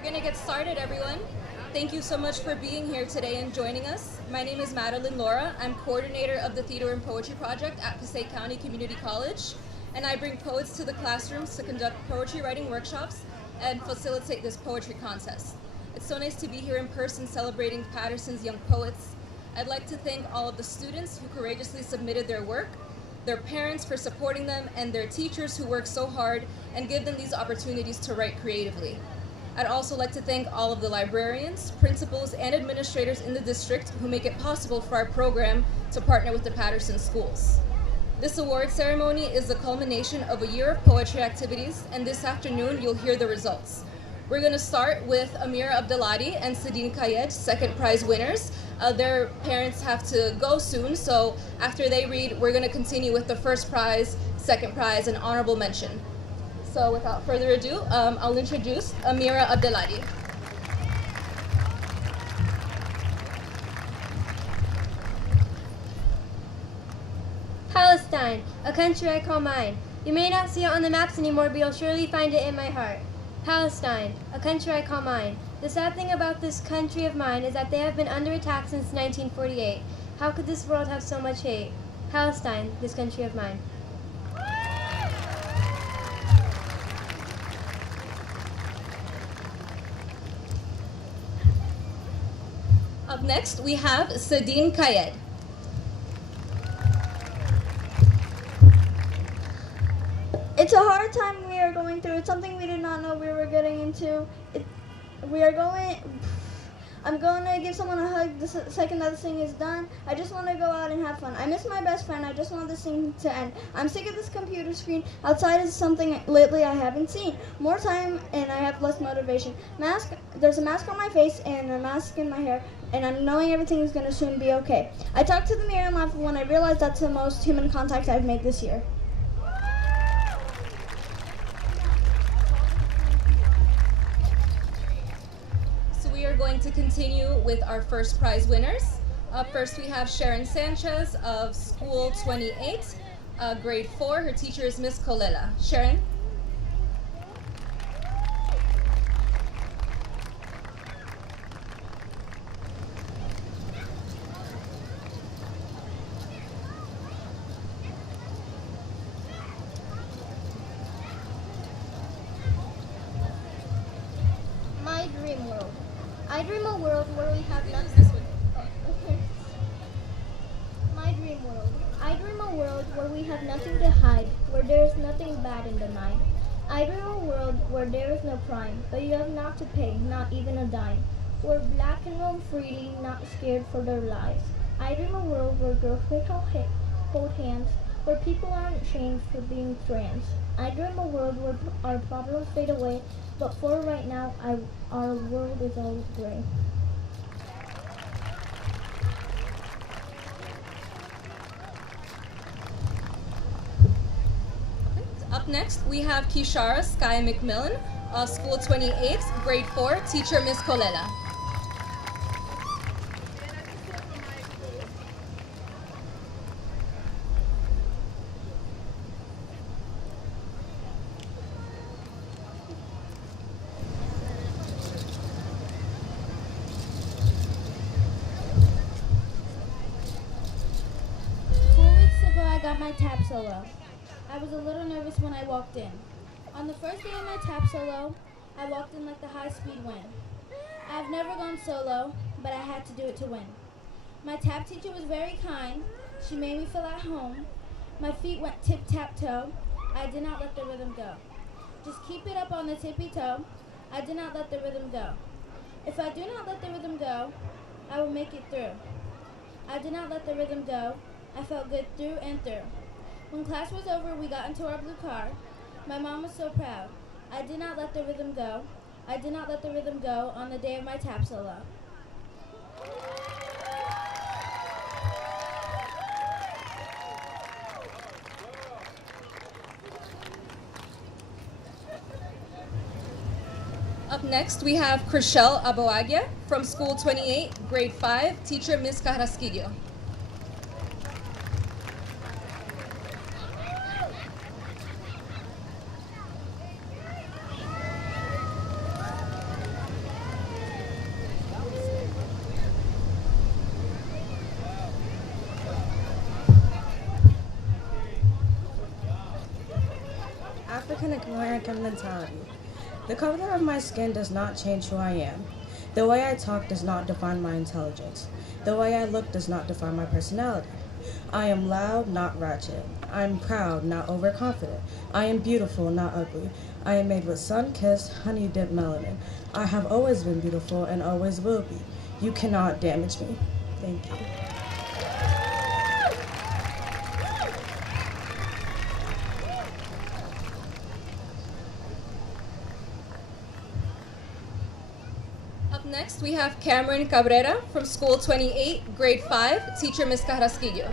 We're going to get started, everyone. Thank you so much for being here today and joining us. My name is Madeline Laura. I'm coordinator of the Theater and Poetry Project at Passaic County Community College, and I bring poets to the classrooms to conduct poetry writing workshops and facilitate this poetry contest. It's so nice to be here in person celebrating Paterson's young poets. I'd like to thank all of the students who courageously submitted their work, their parents for supporting them, and their teachers who work so hard and give them these opportunities to write creatively. I'd also like to thank all of the librarians, principals, and administrators in the district who make it possible for our program to partner with the Paterson schools. This award ceremony is the culmination of a year of poetry activities, and this afternoon you'll hear the results. We're going to start with Amira Abdullahi and Sadine Kayed, second prize winners. Their parents have to go soon, so after they read, we're going to continue with the first prize, second prize, and honorable mention. So without further ado, I'll introduce Amira Abdullahi. Palestine, a country I call mine. You may not see it on the maps anymore, but you'll surely find it in my heart. Palestine, a country I call mine. The sad thing about this country of mine is that they have been under attack since 1948. How could this world have so much hate? Palestine, this country of mine. Up next, we have Sadine Kayed. It's a hard time we are going through. It's something we did not know we were getting into. I'm going to give someone a hug the second that this thing is done. I just want to go out and have fun. I miss my best friend. I just want this thing to end. I'm sick of this computer screen. Outside is something lately I haven't seen. More time and I have less motivation. There's a mask on my face and a mask in my hair, and I'm knowing everything is going to soon be okay. I talk to the mirror and laugh when I realize that's the most human contact I've made this year. We are going to continue with our first prize winners. Up first, we have Sharon Sanchez of School 28, Grade 4. Her teacher is Miss Kolela. Sharon? My dream world. I dream a world where we have nothing. My dream world. I dream a world where we have nothing to hide, where there is nothing bad in the mind. I dream a world where there is no crime, but you have not to pay, not even a dime. Where black can roam freely, not scared for their lives. I dream a world where girls may hold hands, where people aren't shamed for being trans. I dream a world where our problems fade away, but for right now, our world is all gray. Up next, we have Kishara Sky McMillan, School 28, Grade 4, teacher Miss Kolela. I got my TAPP solo. I was a little nervous when I walked in. On the first day of my TAPP solo, I walked in like the high-speed wind. I've never gone solo, but I had to do it to win. My TAPP teacher was very kind. She made me feel at home. My feet went tip-tap-toe. I did not let the rhythm go. Just keep it up on the tippy-toe. I did not let the rhythm go. If I do not let the rhythm go, I will make it through. I did not let the rhythm go. I felt good through and through. When class was over, we got into our blue car. My mom was so proud. I did not let the rhythm go. I did not let the rhythm go on the day of my TAPP solo. Up next, we have Chriselle Aboagia from School 28, Grade 5, teacher Ms. Carrasquillo. American mentality. The color of my skin does not change who I am. The way I talk does not define my intelligence. The way I look does not define my personality. I am loud, not ratchet. I am proud, not overconfident. I am beautiful, not ugly. I am made with sun-kissed, honey-dipped melanin. I have always been beautiful and always will be. You cannot damage me. Thank you. Up next, we have Cameron Cabrera from School 28, Grade 5, teacher Ms. Carrasquillo.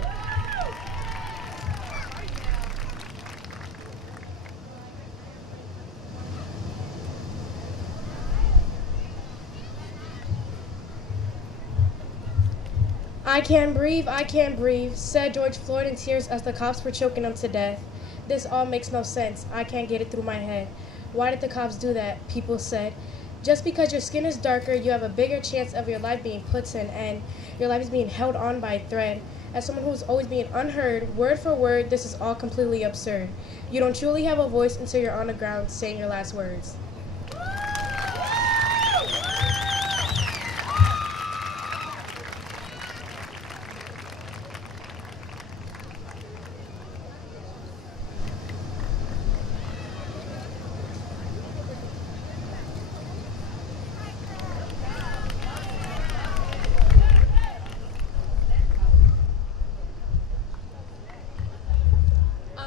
I can't breathe, said George Floyd in tears as the cops were choking him to death. This all makes no sense. I can't get it through my head. Why did the cops do that? People said. Just because your skin is darker, you have a bigger chance of your life being put to an end. Your life is being held on by a thread. As someone who is always being unheard, word for word, this is all completely absurd. You don't truly have a voice until you're on the ground saying your last words.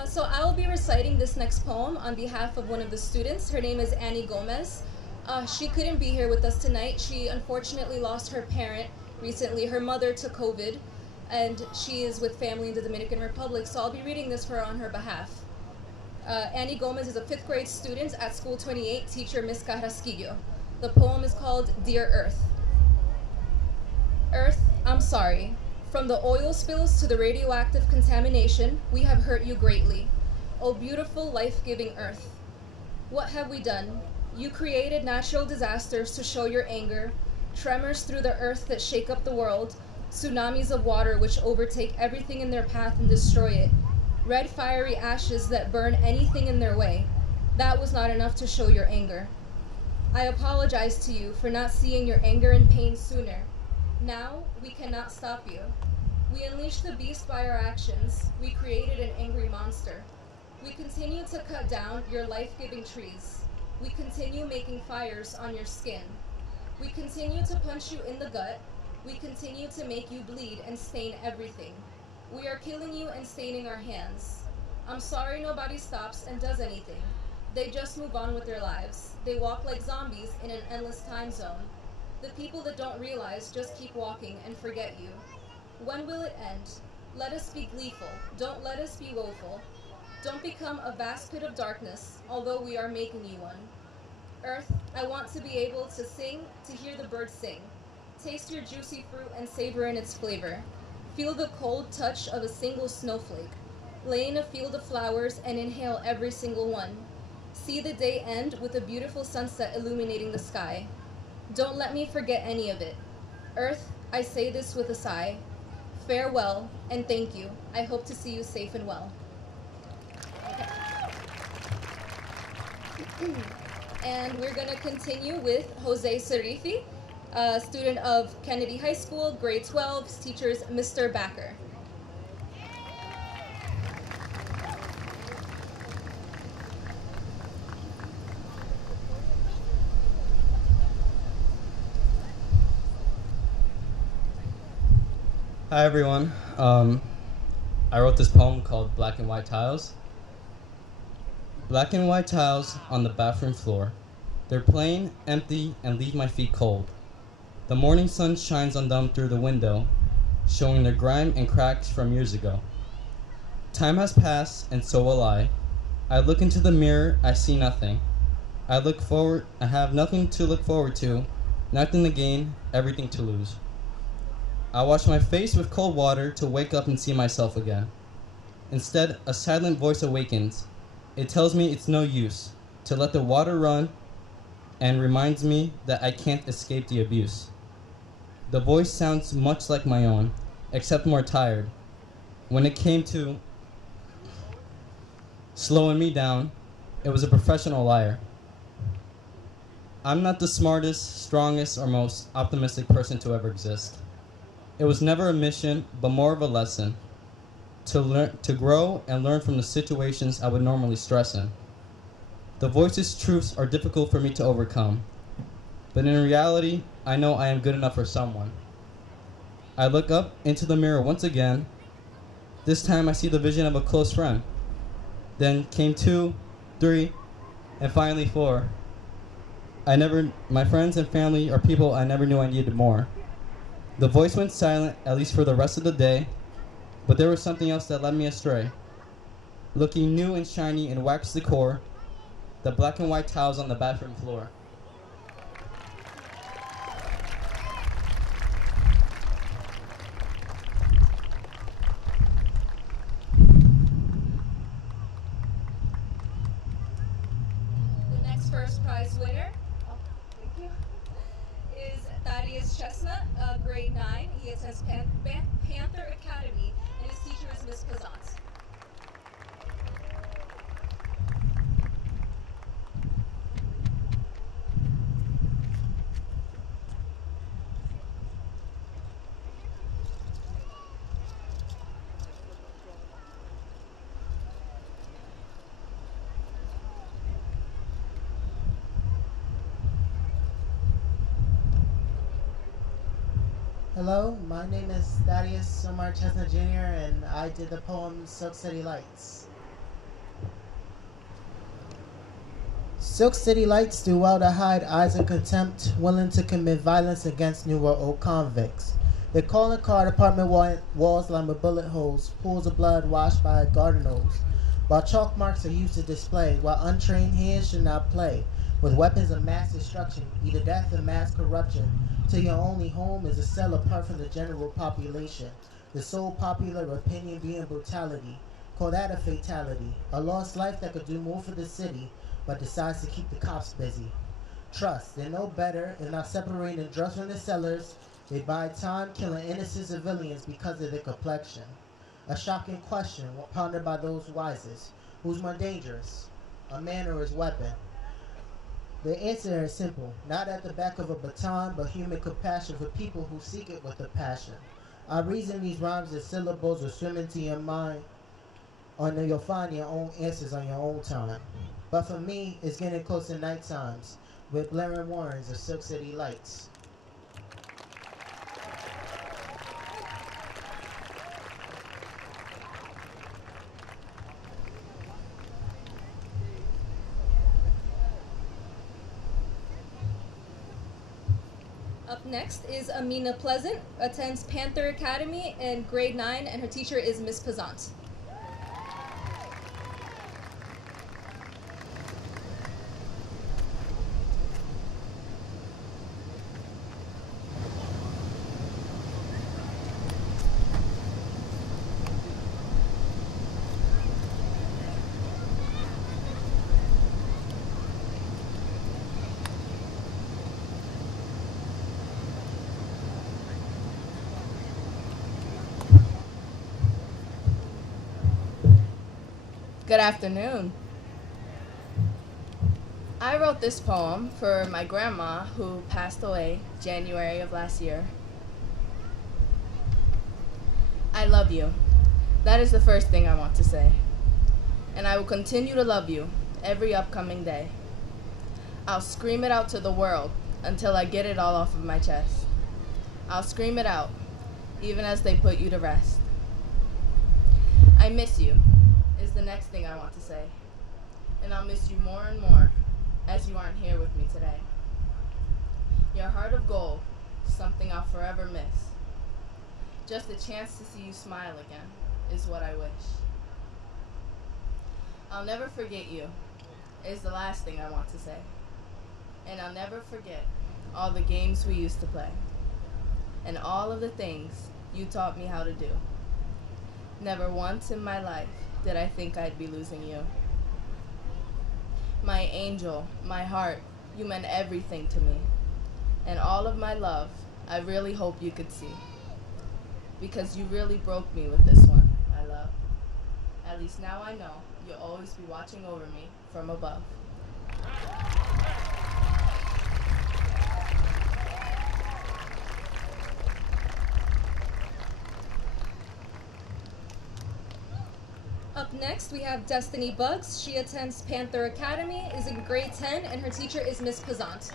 So I will be reciting this next poem on behalf of one of the students. Her name is Annie Gomez. She couldn't be here with us tonight. She unfortunately lost her parent recently, her mother to COVID, and she is with family in the Dominican Republic, so I'll be reading this for her on her behalf. Annie Gomez is a 5th grade student at School 28, teacher Ms. Carrasquillo. The poem is called Dear Earth. Earth, I'm sorry. From the oil spills to the radioactive contamination, we have hurt you greatly. O beautiful, life-giving Earth. What have we done? You created natural disasters to show your anger, tremors through the earth that shake up the world, tsunamis of water which overtake everything in their path and destroy it, red fiery ashes that burn anything in their way. That was not enough to show your anger. I apologize to you for not seeing your anger and pain sooner. Now, we cannot stop you. We unleashed the beast by our actions. We created an angry monster. We continue to cut down your life-giving trees. We continue making fires on your skin. We continue to punch you in the gut. We continue to make you bleed and stain everything. We are killing you and staining our hands. I'm sorry nobody stops and does anything. They just move on with their lives. They walk like zombies in an endless time zone. The people that don't realize just keep walking and forget you. When will it end? Let us be gleeful. Don't let us be woeful. Don't become a vast pit of darkness, although we are making you one. Earth, I want to be able to sing, to hear the birds sing. Taste your juicy fruit and savor in its flavor. Feel the cold touch of a single snowflake. Lay in a field of flowers and inhale every single one. See the day end with a beautiful sunset illuminating the sky. Don't let me forget any of it. Earth, I say this with a sigh. Farewell, and thank you. I hope to see you safe and well. Okay. And we're gonna continue with Jose Serifi, a student of Kennedy High School, grade 12, teachers Mr. Backer. Hi everyone. I wrote this poem called Black and White Tiles. Black and white tiles on the bathroom floor. They're plain, empty, and leave my feet cold. The morning sun shines on them through the window, showing their grime and cracks from years ago. Time has passed, and so will I. I look into the mirror, I see nothing. I have nothing to look forward to, nothing to gain, everything to lose. I wash my face with cold water to wake up and see myself again. Instead, a silent voice awakens. It tells me it's no use to let the water run and reminds me that I can't escape the abuse. The voice sounds much like my own, except more tired. When it came to slowing me down, It was a professional liar. I'm not the smartest, strongest, or most optimistic person to ever exist. It was never a mission, but more of a lesson. To grow and learn from the situations I would normally stress in. The voices' truths are difficult for me to overcome. But in reality, I know I am good enough for someone. I look up into the mirror once again. This time I see the vision of a close friend. Then came 2, 3, and finally 4. My friends and family are people I never knew I needed more. The voice went silent, at least for the rest of the day, but there was something else that led me astray. Looking new and shiny in wax decor, the black and white tiles on the bathroom floor. The next first prize winner, thank you, is Thaddeus Chestnut, grade 9. He attends Panther Academy, and his teacher is Miss Pazant. Hello, my name is Thaddeus Somar Chestnut Jr. and I did the poem Silk City Lights. Silk City Lights do well to hide eyes of contempt, willing to commit violence against new or old convicts. They call and card apartment walls lined with bullet holes, pools of blood washed by a garden hose, while chalk marks are used to display, while untrained hands should not play, with weapons of mass destruction, either death or mass corruption, till your only home is a cell apart from the general population, the sole popular opinion being brutality. Call that a fatality, a lost life that could do more for the city, but decides to keep the cops busy. Trust, they know better, and not separating drugs from the sellers, they buy time killing innocent civilians because of their complexion. A shocking question pondered by those wisest. Who's more dangerous, a man or his weapon? The answer is simple, not at the back of a baton, but human compassion for people who seek it with a passion. I reason these rhymes as syllables will swim into your mind, or you'll find your own answers on your own time. But for me, it's getting close to night times, with blaring warnings of Silk City Lights. Up next is Amina Pleasant, attends Panther Academy in grade 9, and her teacher is Miss Pazant. Good afternoon. I wrote this poem for my grandma who passed away January of last year. I love you. That is the first thing I want to say. And I will continue to love you every upcoming day. I'll scream it out to the world until I get it all off of my chest. I'll scream it out, even as they put you to rest. I miss you is the next thing I want to say. And I'll miss you more and more as you aren't here with me today. Your heart of gold, something I'll forever miss. Just a chance to see you smile again is what I wish. I'll never forget you is the last thing I want to say. And I'll never forget all the games we used to play and all of the things you taught me how to do. Never once in my life did I think I'd be losing you. My angel, my heart, you meant everything to me. And all of my love, I really hope you could see. Because you really broke me with this one, my love. At least now I know you'll always be watching over me from above. Up next, we have Destiny Bugs. She attends Panther Academy, is in grade 10, and her teacher is Miss Pazant.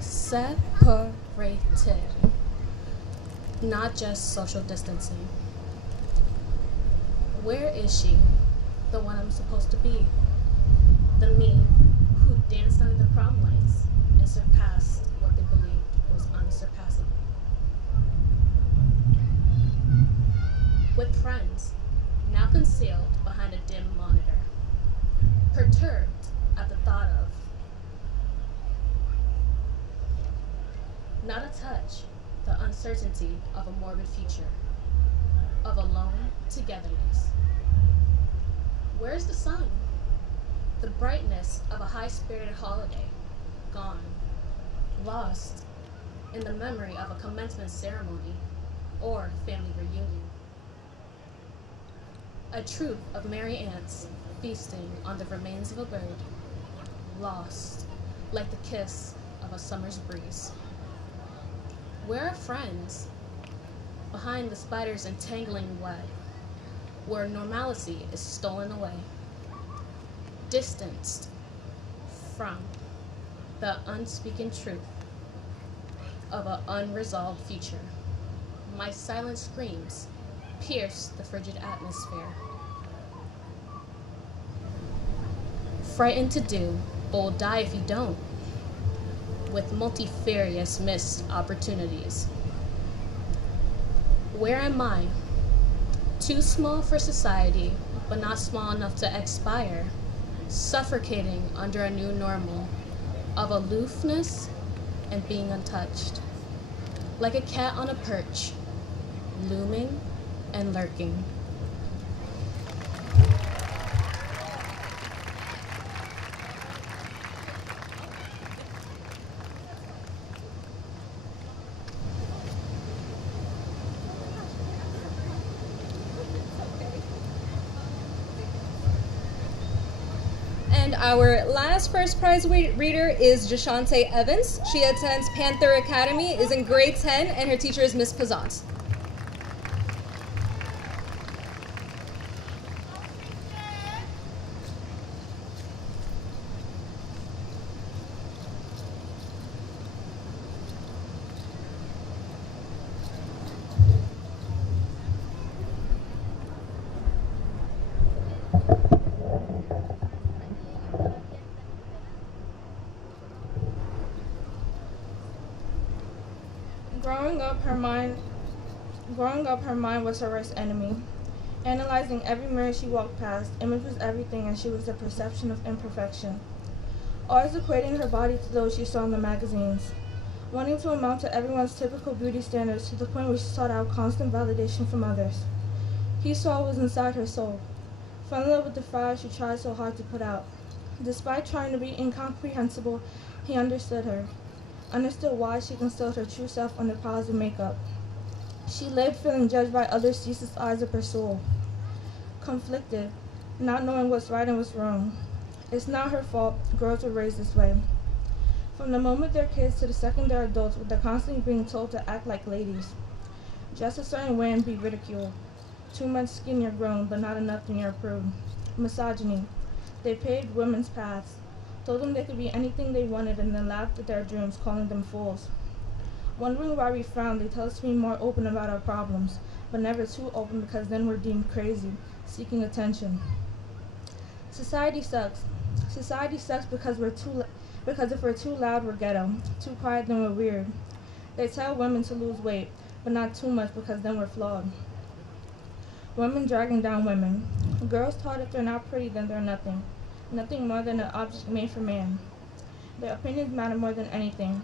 Separated. Not just social distancing. Where is she? The one I'm supposed to be. The me who danced under the prom lights and surpassed what they believed was unsurpassable. With friends, now concealed behind a dim monitor. Perturbed at the thought of not a touch, the uncertainty of a morbid future, of alone togetherness. Where's the sun? The brightness of a high-spirited holiday, gone, lost in the memory of a commencement ceremony or family reunion. A troop of merry ants feasting on the remains of a bird, lost like the kiss of a summer's breeze. Where are friends? Behind the spider's entangling web, where normalcy is stolen away, distanced from the unspeaking truth of an unresolved future. My silent screams pierce the frigid atmosphere. Frightened to do, but will die if you don't, with multifarious missed opportunities. Where am I? Too small for society, but not small enough to expire, suffocating under a new normal of aloofness and being untouched. Like a cat on a perch, looming and lurking. And our last first prize reader is Jashante Evans. She attends Panther Academy, is in grade 10, and her teacher is Miss Pazant. Growing up, her mind was her worst enemy. Analyzing every mirror she walked past, image was everything, and she was the perception of imperfection. Always equating her body to those she saw in the magazines. Wanting to amount to everyone's typical beauty standards to the point where she sought out constant validation from others. He saw what was inside her soul. Fell in love with the fire she tried so hard to put out. Despite trying to be incomprehensible, he understood her. Understood why she concealed her true self under piles of makeup. She lived feeling judged by others' ceaseless eyes of her soul. Conflicted, not knowing what's right and what's wrong. It's not her fault girls were raised this way. From the moment they're kids to the second they're adults, they're constantly being told to act like ladies. Dress a certain way and be ridiculed. Too much skin you're grown, but not enough then you're approved. Misogyny. They paved women's paths. Told them they could be anything they wanted and then laughed at their dreams, calling them fools. Wondering why we frown, they tell us to be more open about our problems, but never too open because then we're deemed crazy, seeking attention. Society sucks. Society sucks because if we're too loud, we're ghetto. Too quiet, then we're weird. They tell women to lose weight, but not too much because then we're flawed. Women dragging down women. Girls taught if they're not pretty, then they're nothing. Nothing more than an object made for man. Their opinions matter more than anything.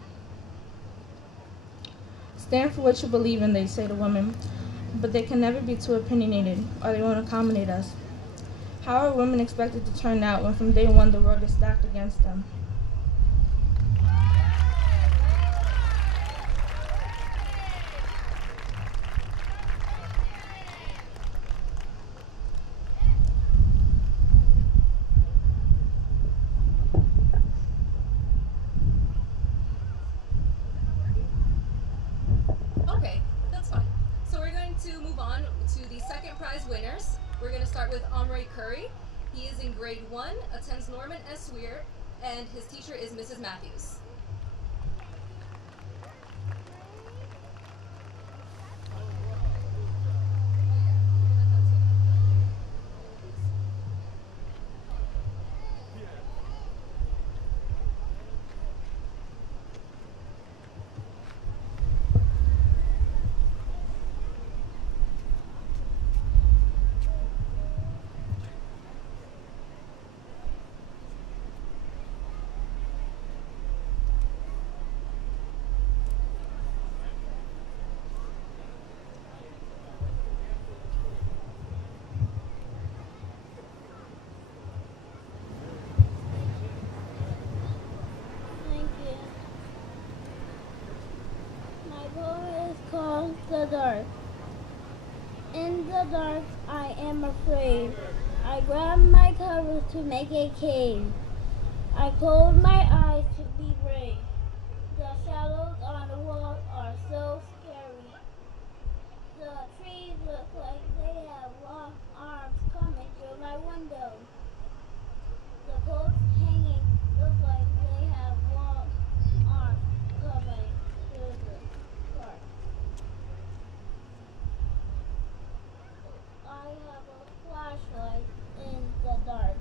Stand for what you believe in, they say to women, but they can never be too opinionated, or they won't accommodate us. How are women expected to turn out when from day one the world is stacked against them? Okay, that's fine. So we're going to move on to the second prize winners. We're going to start with Omri Curry. He is in grade 1, attends Norman S. Weir, and his teacher is Mrs. Matthews. Thank you. My poem is called The Dark. In the dark, I am afraid. I grab my covers to make a cave. I close my eyes to be brave. The shadows on the wall are so scary. The trees look like they have long arms coming through my window. The posts hanging look like they have long arms coming through the dark. I have a flashlight in the dark.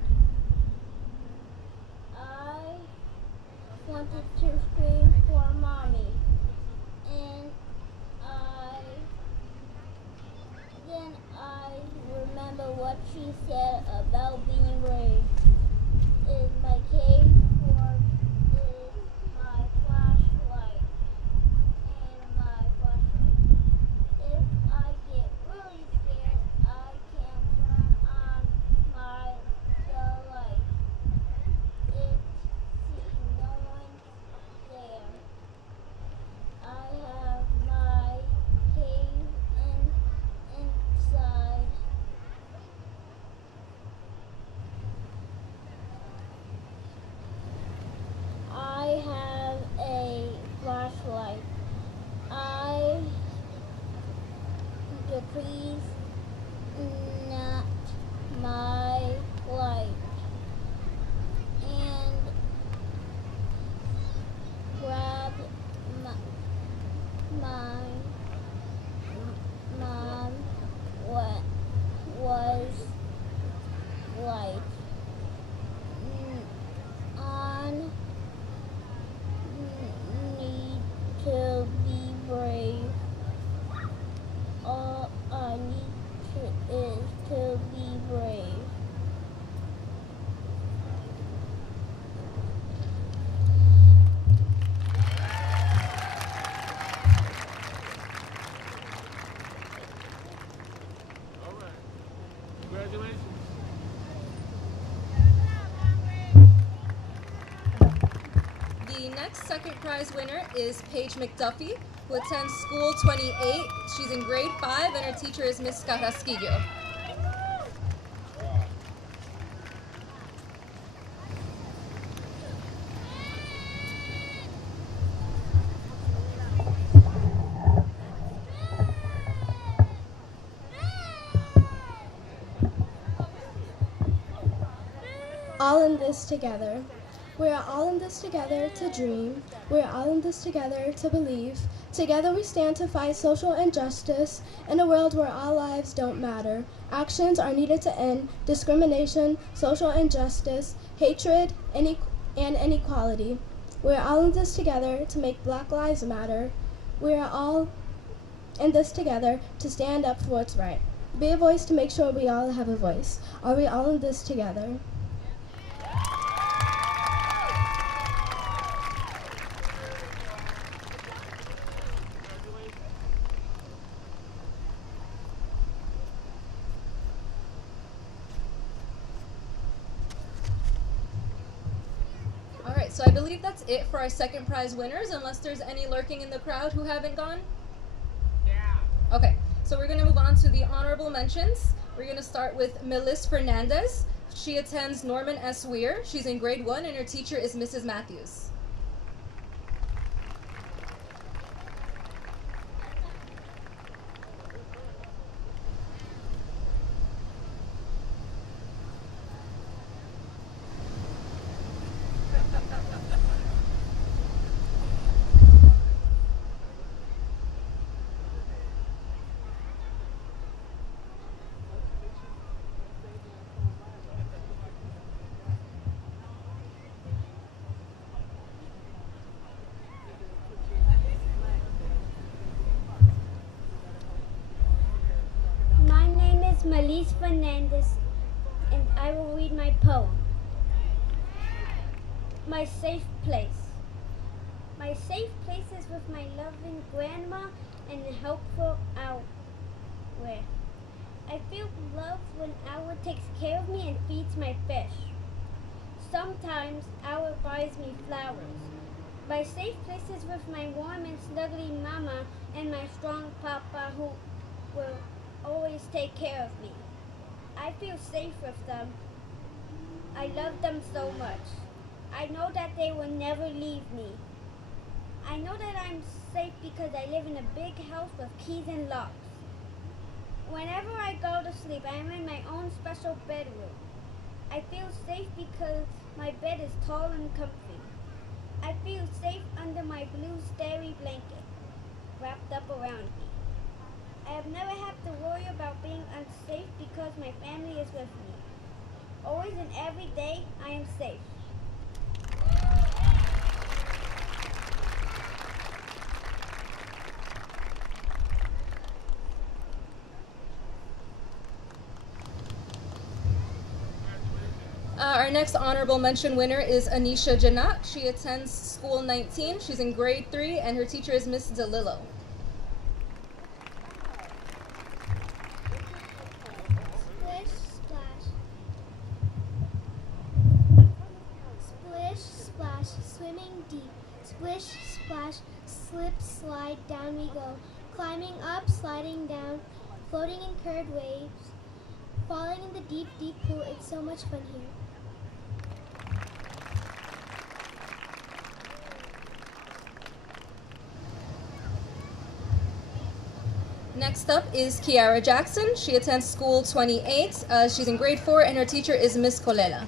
I wanted to scream for mommy, and then I remember what she said about being brave. Is my cave or is my flashlight and my flashlight? If I get really scared, I can turn on the light. It sees no one there. I have my cave inside. I have a flashlight. I decrease not my light and grab my mom what was light on need to be brave. All I need is to be brave. All right. Congratulations. The next second prize winner is Paige McDuffie, who attends School 28. She's in grade 5, and her teacher is Miss Carrasquillo. All in this together. We are all in this together to dream. We are all in this together to believe. Together we stand to fight social injustice in a world where all lives don't matter. Actions are needed to end discrimination, social injustice, hatred, and inequality. We are all in this together to make Black Lives Matter. We are all in this together to stand up for what's right. Be a voice to make sure we all have a voice. Are we all in this together? so I believe that's it for our second prize winners, unless there's any lurking in the crowd who haven't gone. Yeah. Okay, so we're gonna move on to the honorable mentions. We're gonna start with Melis Fernandez. She attends Norman S. Weir. She's in grade 1 and her teacher is Mrs. Matthews. My name is Melis Fernandez, and I will read my poem. My safe place. My safe place is with my loving grandma and helpful outwear. I feel love when Owl takes care of me and feeds my fish. Sometimes Owl buys me flowers. My safe place is with my warm and snuggly mama and my strong papa who will always take care of me. I feel safe with them. I love them so much. I know that they will never leave me. I know that I'm safe because I live in a big house with keys and locks. Whenever I go to sleep, I am in my own special bedroom. I feel safe because my bed is tall and comfy. I feel safe under my blue starry blanket, wrapped up around me. I have never had to worry about being unsafe because my family is with me. Always and every day, I am safe. Our next honorable mention winner is Anisha Janat. She attends School 19. She's in grade 3 and her teacher is Miss DeLillo. Splish, splash. Splish, splash, swimming deep. Splish, splash, slip, slide, down we go. Climbing up, sliding down, floating in curved waves. Falling in the deep, deep pool, it's so much fun here. Next up is Kiara Jackson. She attends School 28. She's in grade 4 and her teacher is Miss Colela.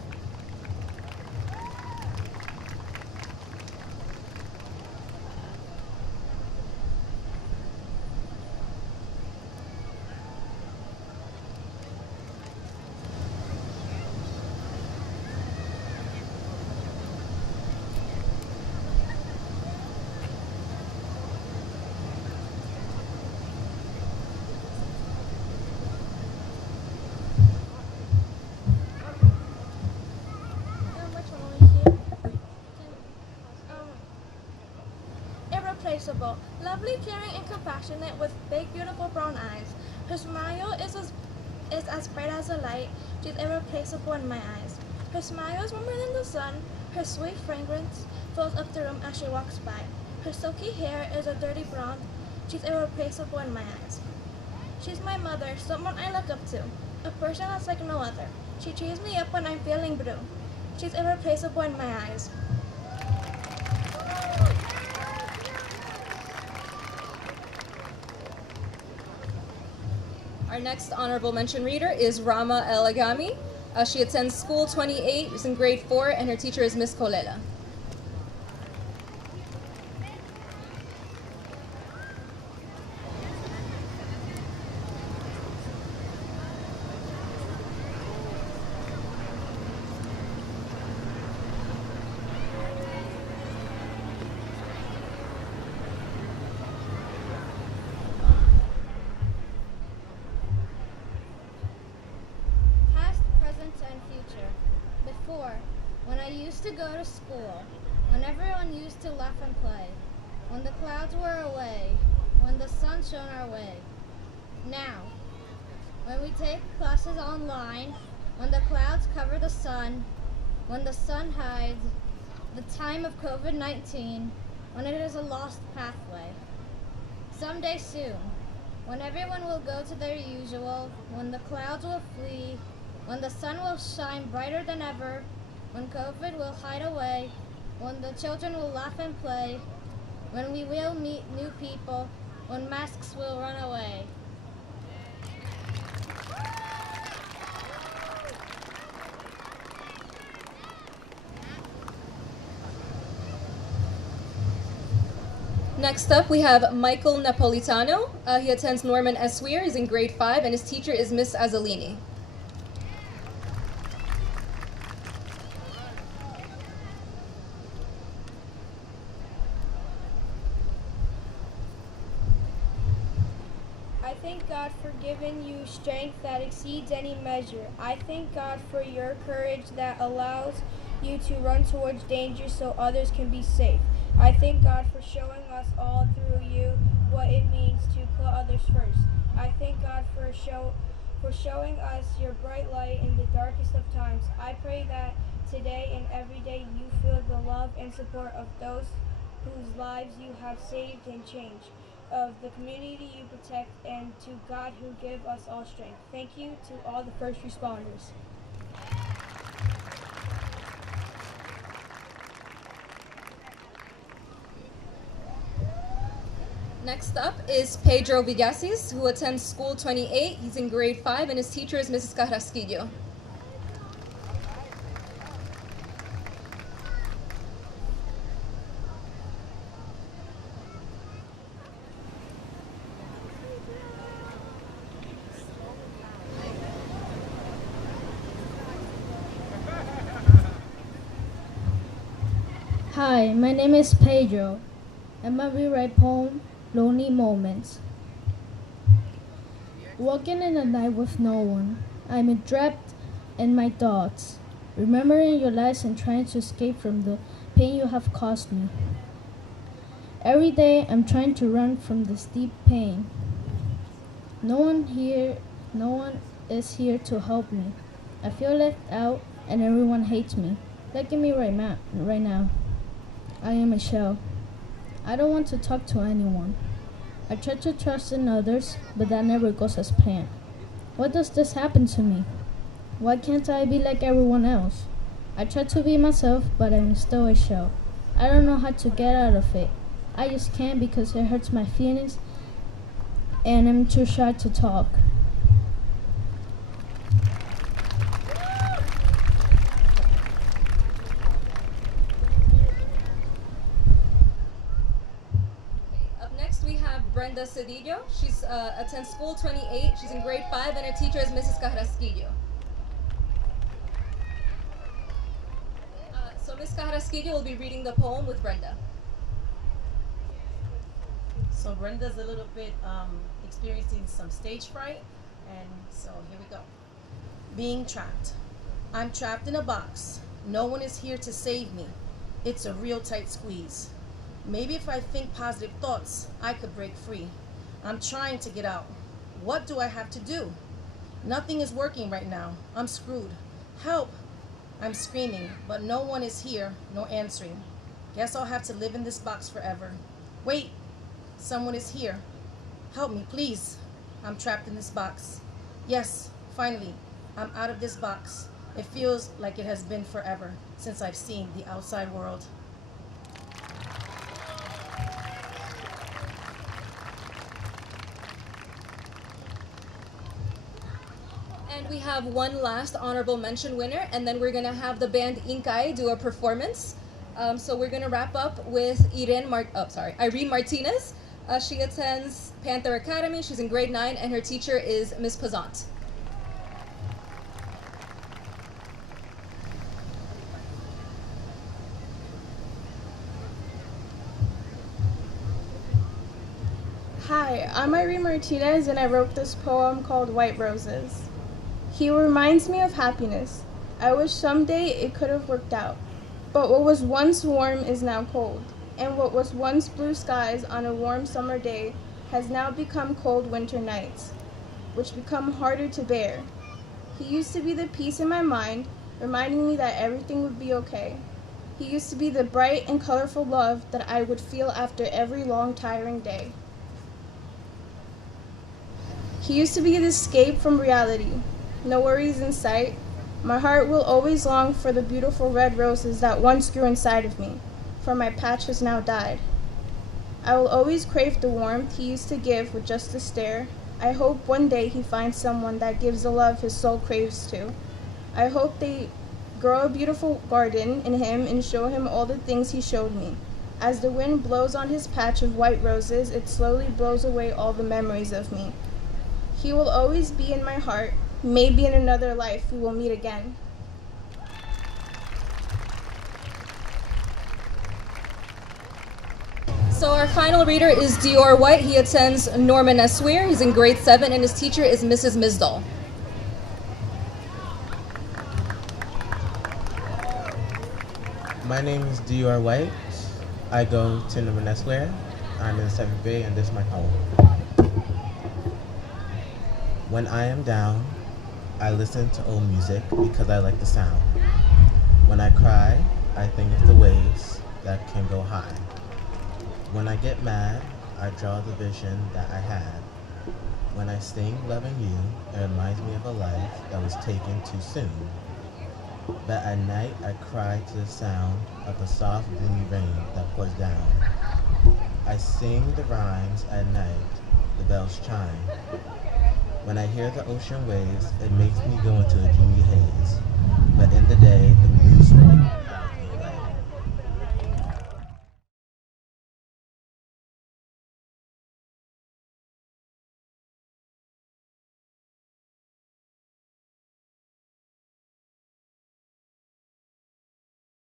Irreplaceable, lovely, caring, and compassionate with big, beautiful brown eyes. Her smile is as bright as the light. She's irreplaceable in my eyes. Her smile is warmer than the sun. Her sweet fragrance fills up the room as she walks by. Her silky hair is a dirty blonde. She's irreplaceable in my eyes. She's my mother, someone I look up to, a person that's like no other. She cheers me up when I'm feeling blue. She's irreplaceable in my eyes. Our next honorable mention reader is Rama El Agami. She attends School 28, is in grade 4, and her teacher is Miss Colela. Past, present, and future. Before, when I used to go to school, when everyone used to laugh and play, when the clouds were away, when the sun shone our way. Now, when we take classes online, when the clouds cover the sun, when the sun hides, the time of COVID-19, when it is a lost pathway. Someday soon, when everyone will go to their usual, when the clouds will flee, when the sun will shine brighter than ever, when COVID will hide away, when the children will laugh and play, when we will meet new people, when masks will run away. Next up, we have Michael Napolitano. He attends Norman S. Weir. He's in grade 5, and his teacher is Miss Azzolini. I thank God for giving you strength that exceeds any measure. I thank God for your courage that allows you to run towards danger so others can be safe. I thank God for showing us all through you what it means to put others first. I thank God for showing us your bright light in the darkest of times. I pray that today and every day you feel the love and support of those whose lives you have saved and changed, of the community you protect, and to God who give us all strength. Thank you to all the first responders. Next up is Pedro Vigasis, who attends School 28. He's in grade 5, and his teacher is Mrs. Carrasquillo. Hi, my name is Pedro, and my rewrite poem, Lonely Moments. Walking in the night with no one, I'm trapped in my thoughts, remembering your lies and trying to escape from the pain you have caused me. Every day I'm trying to run from this deep pain. No one is here to help me. I feel left out and everyone hates me. Look at me right now. I am a shell. I don't want to talk to anyone. I try to trust in others, but that never goes as planned. Why does this happen to me? Why can't I be like everyone else? I try to be myself, but I'm still a shell. I don't know how to get out of it. I just can't because it hurts my feelings, and I'm too shy to talk. Brenda Cedillo. She attends School 28. She's in grade 5, and her teacher is Mrs. Carrasquillo. So Ms. Carrasquillo will be reading the poem with Brenda. So Brenda's a little bit experiencing some stage fright, and so here we go. Being trapped. I'm trapped in a box. No one is here to save me. It's a real tight squeeze. Maybe if I think positive thoughts, I could break free. I'm trying to get out. What do I have to do? Nothing is working right now. I'm screwed. Help! I'm screaming, but no one is here, no answering. Guess I'll have to live in this box forever. Wait! Someone is here. Help me, please. I'm trapped in this box. Yes, finally, I'm out of this box. It feels like it has been forever since I've seen the outside world. And we have one last honorable mention winner, and then we're gonna have the band Inkay do a performance. So we're gonna wrap up with Irene Martinez. She attends Panther Academy. She's in grade 9, and her teacher is Miss Pazant. Hi, I'm Irene Martinez, and I wrote this poem called White Roses. He reminds me of happiness. I wish someday it could have worked out. But what was once warm is now cold, and what was once blue skies on a warm summer day has now become cold winter nights, which become harder to bear. He used to be the peace in my mind, reminding me that everything would be okay. He used to be the bright and colorful love that I would feel after every long, tiring day. He used to be the escape from reality. No worries in sight. My heart will always long for the beautiful red roses that once grew inside of me, for my patch has now died. I will always crave the warmth he used to give with just a stare. I hope one day he finds someone that gives the love his soul craves to. I hope they grow a beautiful garden in him and show him all the things he showed me. As the wind blows on his patch of white roses, it slowly blows away all the memories of me. He will always be in my heart. Maybe in another life we will meet again. So our final reader is Dior White. He attends Norman S. Weir. He's in grade 7, and his teacher is Mrs. Misdall. My name is Dior White. I go to Norman S. Weir. I'm in 7th grade, and this is my poem. When I am down, I listen to old music because I like the sound. When I cry, I think of the waves that can go high. When I get mad, I draw the vision that I had. When I sing loving you, it reminds me of a life that was taken too soon. But at night, I cry to the sound of the soft, gloomy rain that pours down. I sing the rhymes at night, the bells chime. When I hear the ocean waves, it makes me go into a dreamy haze. But in the day, the blues ring.